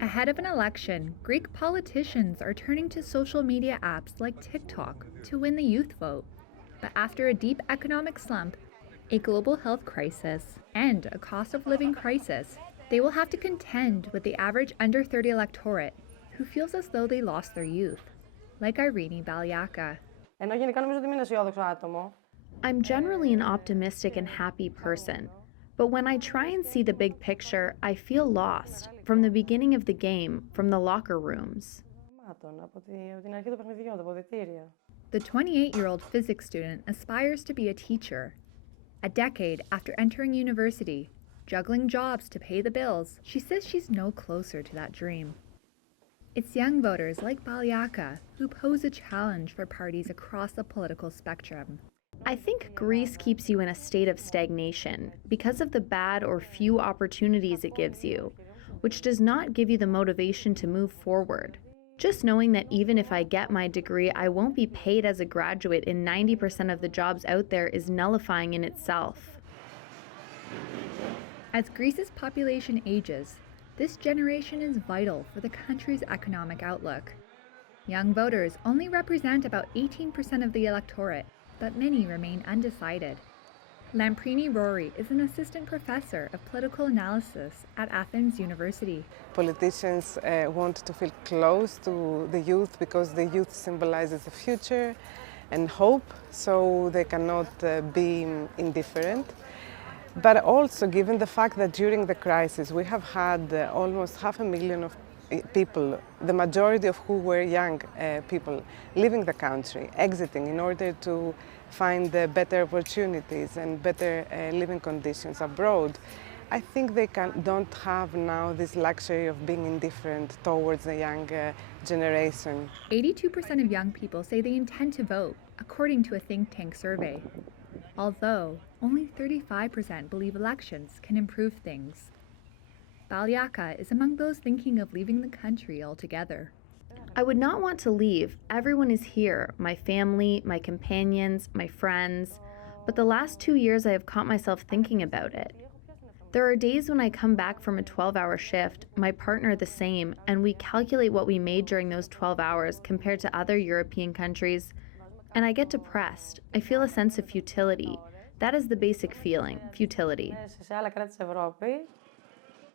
Ahead of an election, Greek politicians are turning to social media apps like TikTok to win the youth vote. But after a deep economic slump, a global health crisis, and a cost of living crisis, they will have to contend with the average under 30 electorate who feels as though they lost their youth, like Irene Valiaka. Ενώ γενικά νομίζω ότι είμαι αισιόδοξο άτομο. I'm generally an optimistic and happy person, but when I try and see the big picture, I feel lost from the beginning of the game, from the locker rooms. Από την αρχή του παιχνιδιού, τα αποδυτήρια. The 28-year-old physics student aspires to be a teacher. A decade after entering university, juggling jobs to pay the bills, she says she's no closer to that dream. It's young voters like Valiaka who pose a challenge for parties across the political spectrum. I think Greece keeps you in a state of stagnation because of the bad or few opportunities it gives you, which does not give you the motivation to move forward. Just knowing that even if I get my degree, I won't be paid as a graduate in 90% of the jobs out there is nullifying in itself. As Greece's population ages, this generation is vital for the country's economic outlook. Young voters only represent about 18% of the electorate, but many remain undecided. Lamprini Rory is an assistant professor of political analysis at Athens University. Politicians want to feel close to the youth because the youth symbolizes the future and hope, so they cannot be indifferent. But also, given the fact that during the crisis we have had almost 500,000 of people, the majority of who were young people, leaving the country, exiting in order to find better opportunities and better living conditions abroad, I think they don't have now this luxury of being indifferent towards the young generation. 82% of young people say they intend to vote, according to a think tank survey. Although only 35% believe elections can improve things. Valiaka is among those thinking of leaving the country altogether. I would not want to leave. Everyone is here, my family, my companions, my friends. But the last 2 years I have caught myself thinking about it. There are days when I come back from a 12-hour shift, my partner the same, and we calculate what we made during those 12 hours compared to other European countries, and I get depressed. I feel a sense of futility. That is the basic feeling, futility. Σε άλλα κράτη της Ευρώπης